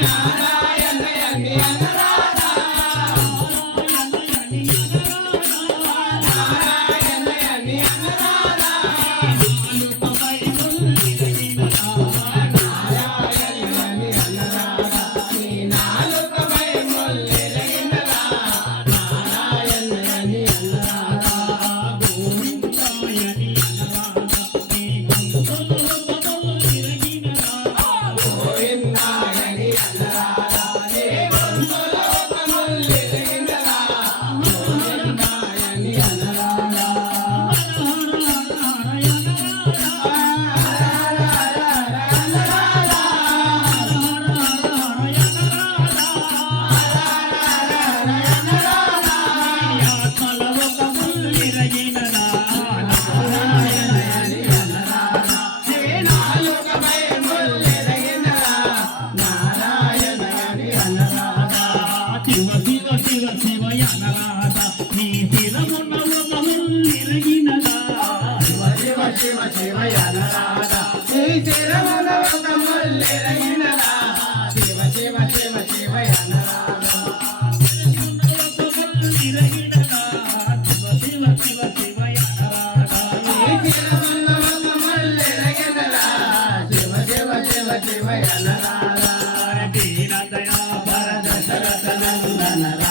నారాయణ శివ శివయనలాట నీ శిరమున ఒక ముల్లిరగినదా శివ శివ శివ శివయనలాట నీ దీన దయా పరదశరథ నందన